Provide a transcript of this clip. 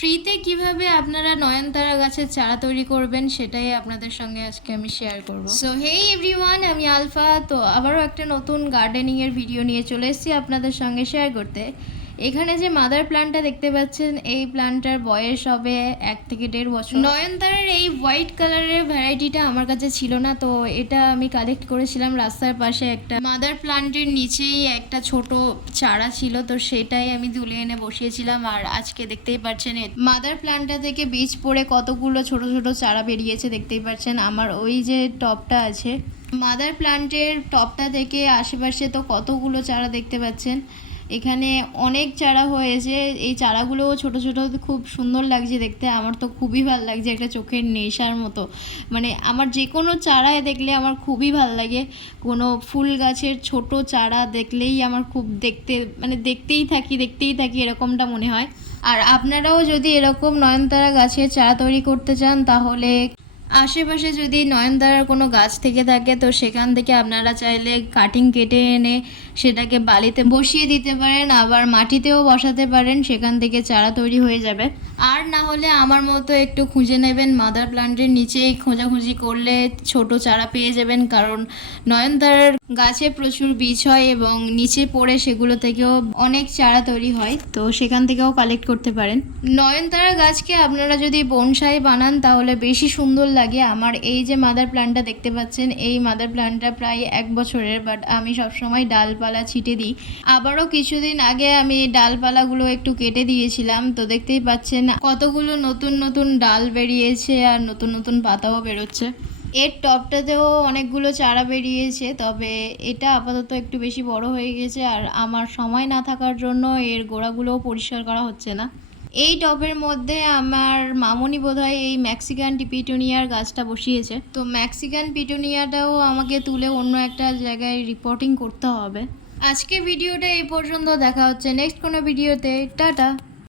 ফ্রিতে কিভাবে আপনারা নয়নতারা গাছের চারা তৈরি করবেন সেটাই আপনাদের সঙ্গে আজকে আমি শেয়ার করব। সো হেই এভরিওয়ান, আমি আলফা। তো আবারও একটা নতুন গার্ডেনিংয়ের ভিডিও নিয়ে চলে এসেছি আপনাদের সঙ্গে শেয়ার করতে। এখানে যে মাদার প্ল্যান্টটা দেখতে পাচ্ছেন, এই প্ল্যান্টটার বয়স হবে 1 থেকে 1.5 বছর। নয়নতারার এই হোয়াইট কালারের ভ্যারাইটিটা আমার কাছে ছিল না, তো এটা আমি কালেক্ট করেছিলাম রাস্তার পাশে। একটা মাদার প্ল্যান্টের নিচেই একটা ছোট চারা ছিল, তো সেটাই আমি তুলে এনে বসিয়েছিলাম। আর আজকে দেখতেই পাচ্ছেন মাদার প্ল্যান্টটা থেকে বীজ পড়ে কতগুলো ছোট ছোট চারা বেরিয়েছে, দেখতেই পাচ্ছেন। আমার ওই যে টবটা আছে, মাদার প্ল্যান্টের টবটা থেকে আশেপাশে তো কতগুলো চারা দেখতে পাচ্ছেন। এখানে অনেক চারা হয়েছে, এই চারাগুলোও ছোট ছোট, খুব সুন্দর লাগছে দেখতে। আমার তো খুবই ভালো লাগছে, একটা চোখের নেশার মতো। মানে আমার যে কোনো চারায় দেখলে আমার খুবই ভালো লাগে। কোনো ফুল গাছের ছোট চারা দেখলেই আমার খুব দেখতেই থাকি এরকমটা মনে হয়। আর আপনারাও যদি এরকম নয়নতারা গাছের চারা তৈরি করতে চান, তাহলে আশেপাশে যদি নয়নতারার কোনো গাছ থেকে থাকে, তো সেখান থেকে আপনারা চাইলে কাটিং কেটে এনে সেটাকে বালিতে বসিয়ে দিতে পারেন, আবার মাটিতেও বসাতে পারেন, সেখান থেকে চারা তৈরি হয়ে যাবে। আর না হলে আমার মতো একটু খুঁজে নেবেন, মাদার প্ল্যান্টের নিচেই খোঁজাখুঁজি করলে ছোট চারা পেয়ে যাবেন। কারণ নয়নতারার গাছে প্রচুর বীজ হয় এবং নিচে পড়ে সেগুলো থেকেও অনেক চারা তৈরি হয়, তো সেখান থেকেও কালেক্ট করতে পারেন। নয়নতারা গাছকে আপনারা যদি বনসাই বানান তাহলে বেশি সুন্দর লাগে। আমার এই যে মাদার প্ল্যান্টটা দেখতে পাচ্ছেন, এই মাদার প্ল্যান্টটা প্রায় 1 বছরের, বাট আমি সবসময় ডালপালা ছিটে দিই। আবারও কিছুদিন আগে আমি ডালপালাগুলো একটু কেটে দিয়েছিলাম, তো দেখতেই পাচ্ছেন কতগুলো নতুন নতুন ডাল বেরিয়েছে আর নতুন নতুন পাতাও বেরোচ্ছে। এর টবটাতেও অনেকগুলো চারা বেরিয়েছে, তবে এটা আপাতত একটু বেশি বড় হয়ে গেছে, আর আমার সময় না থাকার জন্য এর গোড়াগুলোও পরিষ্কার করা হচ্ছে না। এই টবের মধ্যে আমার মামনি বোধহয় এই মেক্সিকান পিটুনিয়ার গাছটা বসিয়েছে, তো মেক্সিকান পিটুনিয়াটাও আমাকে তুলে অন্য একটা জায়গায় রিপোর্টিং করতে হবে। আজকে ভিডিওটা এই পর্যন্ত, দেখা হচ্ছে নেক্সট কোনো ভিডিওতে। টাটা।